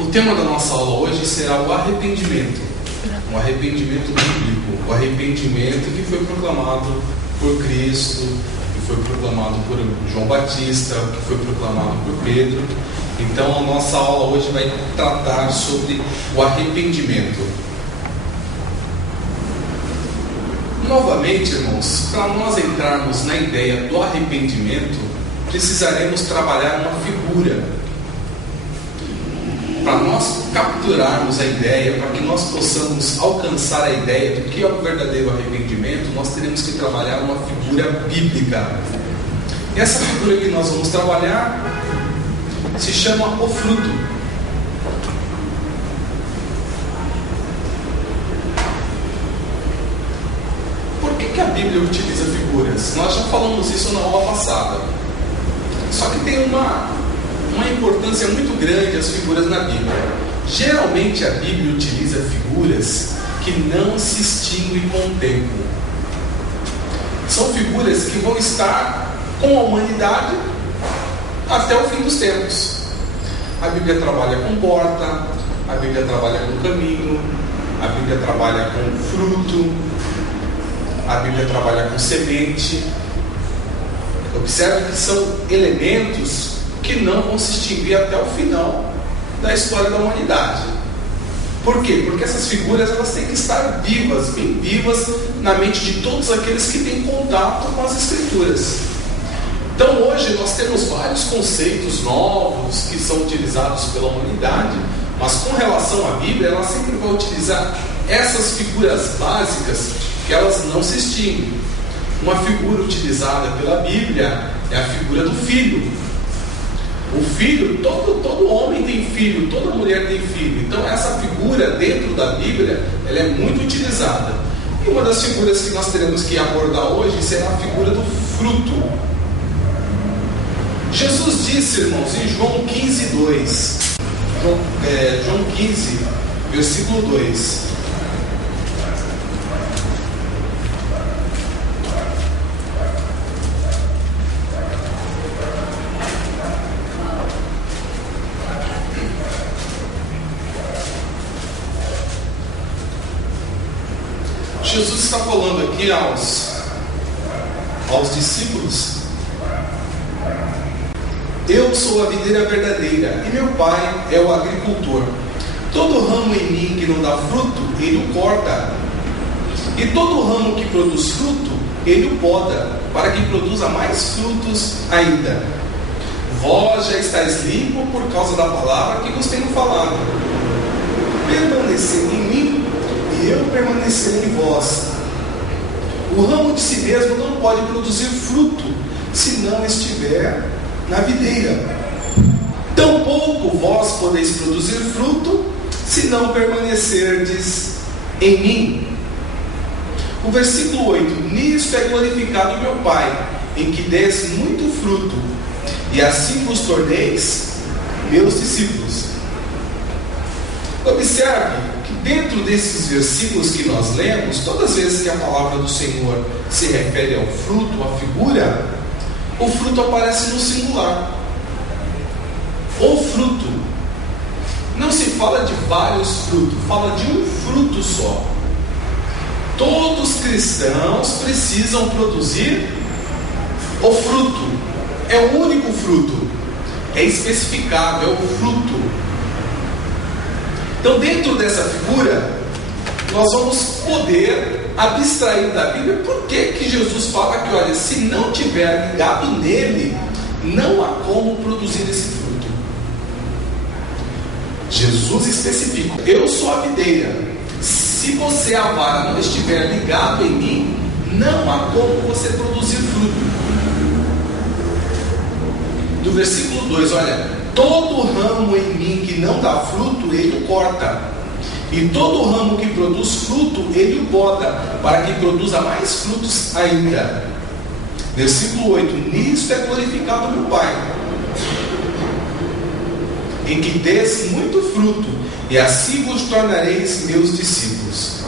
O tema da nossa aula hoje será o arrependimento. Um arrependimento bíblico. O arrependimento que foi proclamado por Cristo, que foi proclamado por João Batista, que foi proclamado por Pedro. Então a nossa aula hoje vai tratar sobre o arrependimento. Novamente, irmãos, para nós entrarmos na ideia do arrependimento, precisaremos trabalhar uma figura. Para nós capturarmos a ideia, para que nós possamos alcançar a ideia do que é o verdadeiro arrependimento, nós teremos que trabalhar uma figura bíblica. E essa figura que nós vamos trabalhar se chama o fruto. Por que a Bíblia utiliza figuras? Nós já falamos isso na aula passada. Só que tem uma importância muito grande as figuras na Bíblia. Geralmente a Bíblia utiliza figuras que não se extinguem com o tempo. São figuras que vão estar com a humanidade até o fim dos tempos. A Bíblia trabalha com porta, a Bíblia trabalha com caminho, a Bíblia trabalha com fruto, a Bíblia trabalha com semente. Observe que são elementos que não vão se extinguir até o final da história da humanidade. Por quê? Porque essas figuras elas têm que estar vivas, bem vivas na mente de todos aqueles que têm contato com as Escrituras. Então hoje nós temos vários conceitos novos que são utilizados pela humanidade, mas com relação à Bíblia, ela sempre vai utilizar essas figuras básicas que elas não se extinguem. Uma figura utilizada pela Bíblia é a figura do filho. O filho, todo homem tem filho, toda mulher tem filho. Então essa figura dentro da Bíblia, ela é muito utilizada. E uma das figuras que nós teremos que abordar hoje será a figura do fruto. Jesus disse, irmãos, em João 15, 2. João 15, versículo 2. Jesus está falando aqui aos discípulos: eu sou a videira verdadeira e meu pai é o agricultor. Todo ramo em mim que não dá fruto, ele o corta, e todo ramo que produz fruto, ele o poda, para que produza mais frutos ainda. Vós já estáis limpos por causa da palavra que vos tenho falado. Permanecei em mim e eu permanecerei em vós. O ramo de si mesmo não pode produzir fruto se não estiver na videira. Tampouco vós podeis produzir fruto se não permanecerdes em mim. O versículo 8: nisto é glorificado meu Pai, em que des muito fruto, e assim vos torneis meus discípulos. Observe que dentro desses versículos que nós lemos, todas as vezes que a palavra do Senhor se refere ao fruto, à figura, o fruto aparece no singular. O fruto. Não se fala de vários frutos, fala de um fruto só. Todos os cristãos precisam produzir o fruto. É o único fruto. É especificado, é o fruto. Então, dentro dessa figura, nós vamos poder abstrair da Bíblia por que Jesus fala que, olha, se não tiver ligado nele, não há como produzir esse fruto. Jesus especifica: eu sou a videira. Se você, a vara, não estiver ligado em mim, não há como você produzir fruto. Do versículo 2, olha: todo ramo em mim que não dá fruto, ele o corta, e todo ramo que produz fruto, ele o poda, para que produza mais frutos ainda. Versículo 8: nisto é glorificado meu Pai, em que des muito fruto, e assim vos tornareis meus discípulos.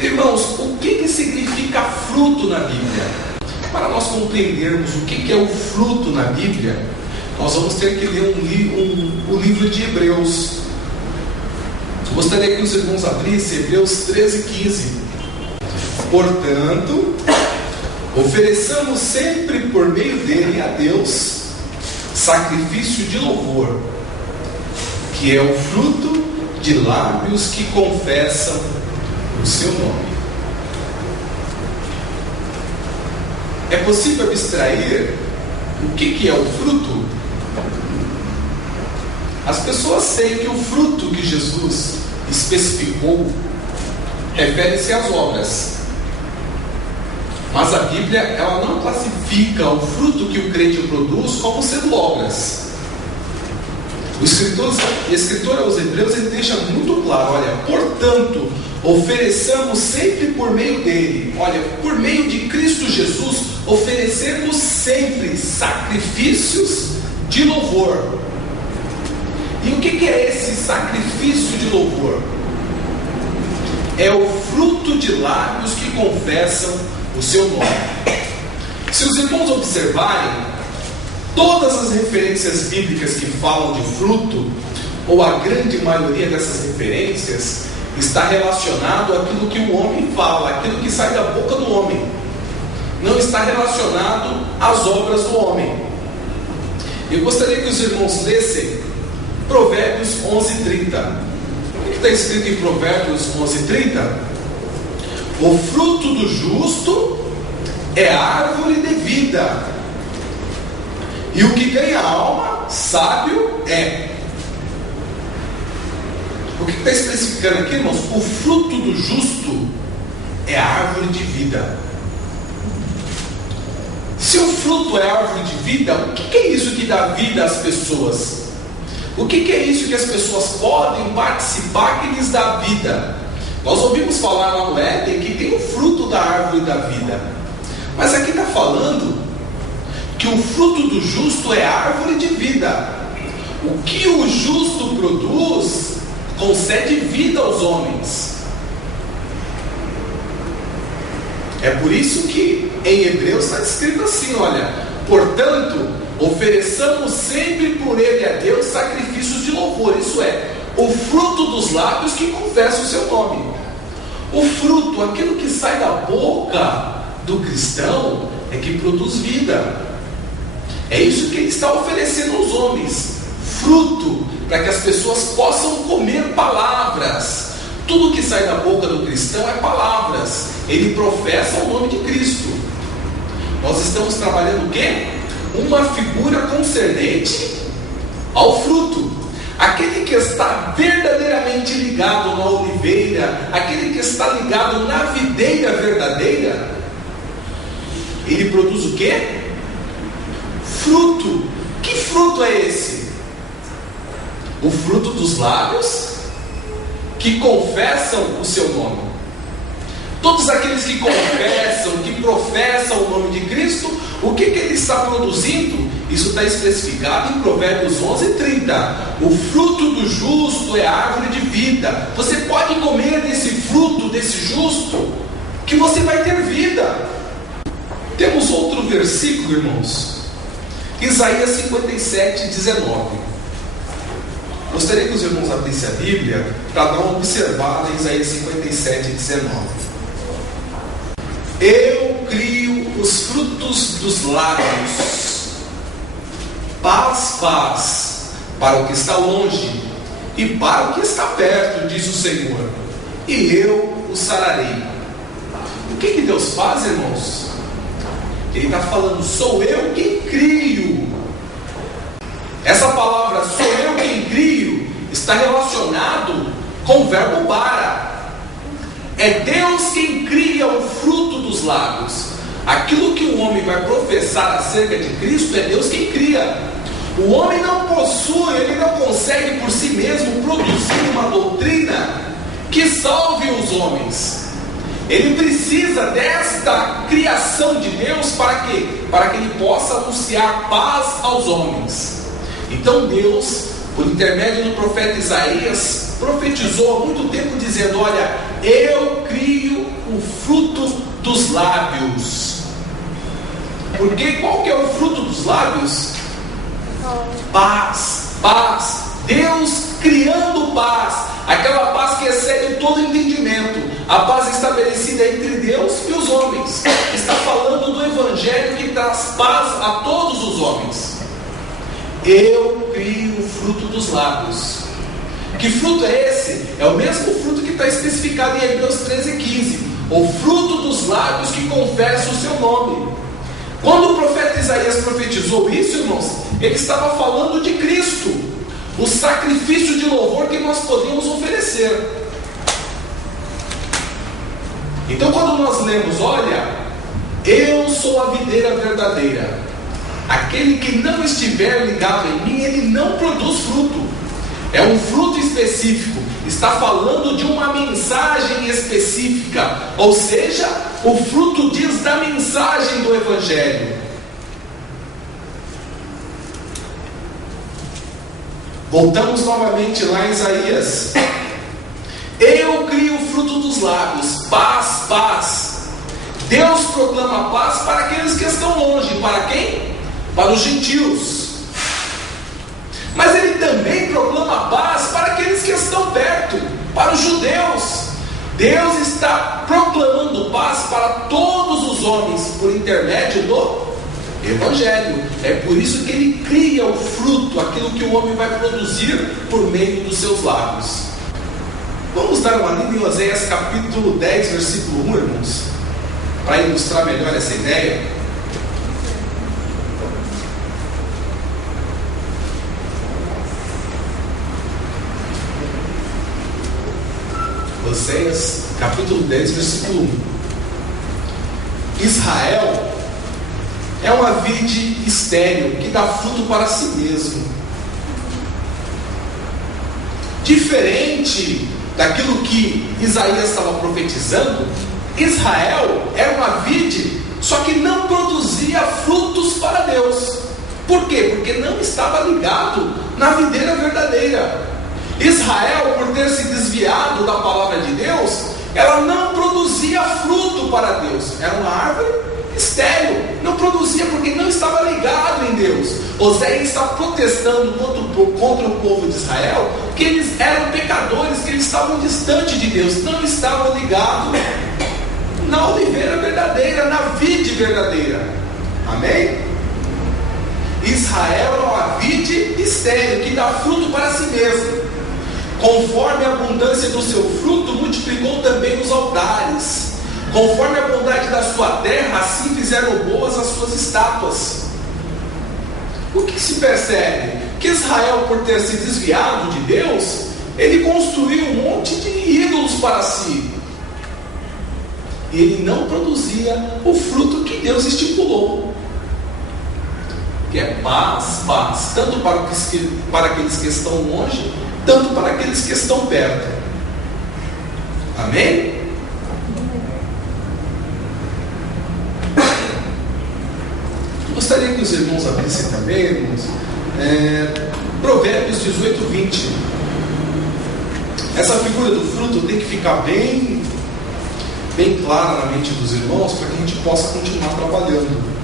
Irmãos, o que significa fruto na Bíblia? Para nós compreendermos o que é o fruto na Bíblia, nós vamos ter que ler o livro de Hebreus. Gostaria que os irmãos abrissem Hebreus 13:15. Portanto, ofereçamos sempre por meio dele a Deus sacrifício de louvor, que é o fruto de lábios que confessam o seu nome. É possível abstrair o que é o fruto? As pessoas têm que o fruto que Jesus especificou refere-se às obras. Mas a Bíblia, ela não classifica o fruto que o crente produz como sendo obras. O escritor aos Hebreus, ele deixa muito claro, olha, portanto, ofereçamos sempre por meio dele, olha, por meio de Cristo Jesus, oferecemos sempre sacrifícios de louvor. E o que é esse sacrifício de louvor? É o fruto de lábios que confessam o seu nome. Se os irmãos observarem, todas as referências bíblicas que falam de fruto, ou a grande maioria dessas referências, está relacionado àquilo que o homem fala, aquilo que sai da boca do homem. Não está relacionado às obras do homem. Eu gostaria que os irmãos lessem Provérbios 11:30. O que está escrito em Provérbios 11:30? O fruto do justo é árvore de vida, e o que ganha alma, sábio é. O que está especificando aqui, irmãos? O fruto do justo é árvore de vida. Se o fruto é árvore de vida, o que é isso que dá vida às pessoas? O que é isso que as pessoas podem participar que lhes dá vida? Nós ouvimos falar lá no Éden que tem o fruto da árvore da vida. Mas aqui está falando que o fruto do justo é árvore de vida. O que o justo produz concede vida aos homens. É por isso que em Hebreus está escrito assim, olha, portanto, ofereçamos sempre por ele a Deus sacrifícios de louvor, isso é, o fruto dos lábios que confessa o seu nome. O fruto, aquilo que sai da boca do cristão, é que produz vida. É isso que ele está oferecendo aos homens, fruto, para que as pessoas possam comer palavras. Tudo que sai da boca do cristão é palavras. Ele professa o nome de Cristo. Nós estamos trabalhando o quê? Uma figura concernente ao fruto. Aquele que está verdadeiramente ligado na oliveira, aquele que está ligado na videira verdadeira, ele produz o quê? Fruto. Que fruto é esse? O fruto dos lábios que confessam o seu nome. Todos aqueles que confessam, que professam o nome de Cristo, o que ele está produzindo? Isso está especificado em Provérbios 11:30. O fruto do justo é árvore de vida. Você pode comer desse fruto, desse justo, que você vai ter vida. Temos outro versículo, irmãos. Isaías 57:19. Gostaria que os irmãos abrissem a Bíblia para dar uma observada em Isaías 57:19. Eu crio os frutos dos lábios, paz, paz, para o que está longe e para o que está perto, diz o Senhor, e eu o sararei. O que Deus faz, irmãos? Ele está falando, sou eu quem crio. Essa palavra, sou eu quem crio, está relacionado com o verbo bara. É Deus quem cria o fruto dos lábios. Aquilo que o homem vai professar acerca de Cristo, é Deus quem cria. O homem não possui, ele não consegue por si mesmo produzir uma doutrina que salve os homens. Ele precisa desta criação de Deus para quê? Para que ele possa anunciar paz aos homens. Então Deus, por intermédio do profeta Isaías, profetizou há muito tempo dizendo, olha, eu crio o fruto dos lábios. Porque qual que é o fruto dos lábios? Paz, paz. Deus criando paz. Aquela paz a paz estabelecida entre Deus e os homens. Está falando do Evangelho que traz paz a todos os homens. Eu crio o fruto dos lábios. Que fruto é esse? É o mesmo fruto que está especificado em Hebreus 13:15. O fruto dos lábios que confessa o seu nome. Quando o profeta Isaías profetizou isso, irmãos, ele estava falando de Cristo, o sacrifício de louvor que nós podemos oferecer. Então, quando nós lemos, olha, eu sou a videira verdadeira, aquele que não estiver ligado em mim, ele não produz fruto. É um fruto específico, está falando de uma mensagem específica, ou seja, o fruto diz da mensagem do Evangelho. Voltamos novamente lá em Isaías. Eu crio o fruto dos lábios, paz, paz. Deus proclama paz para aqueles que estão longe. Para quem? Para os gentios. Mas ele também proclama paz para aqueles que estão perto, para os judeus. Deus está proclamando paz para todos os homens por intermédio do Evangelho. É por isso que ele cria o fruto, aquilo que o homem vai produzir por meio dos seus lábios. Vamos dar uma lida em Oséias capítulo 10, versículo 1, irmãos, para ilustrar melhor essa ideia. Oséias capítulo 10, versículo 1. Israel é uma vide estéril que dá fruto para si mesmo. Diferente daquilo que Isaías estava profetizando, Israel era uma vide, só que não produzia frutos para Deus. Por quê? Porque não estava ligado na videira verdadeira. Israel, por ter se desviado da palavra de Deus, ela não produzia fruto para Deus. Era uma árvore estéril, não produzia porque não estava ligado em Deus. Oséias está protestando contra o povo de Israel, que eles eram pecadores, que eles estavam distantes de Deus, não estavam ligados na oliveira verdadeira, na vide verdadeira. Amém? Israel é uma vide estéril que dá fruto para si mesmo. Conforme a abundância do seu fruto, multiplicou também os altares. Conforme a bondade da sua terra, assim fizeram boas as suas estátuas. O que se percebe? Que Israel, por ter se desviado de Deus, ele construiu um monte de ídolos para si. E ele não produzia o fruto que Deus estipulou. Que é paz, paz, tanto para aqueles que estão longe, tanto para aqueles que estão perto. Amém? Gostaria que os irmãos abrissem também, irmãos, Provérbios 18, 20. Essa figura do fruto tem que ficar bem clara na mente dos irmãos, para que a gente possa continuar trabalhando.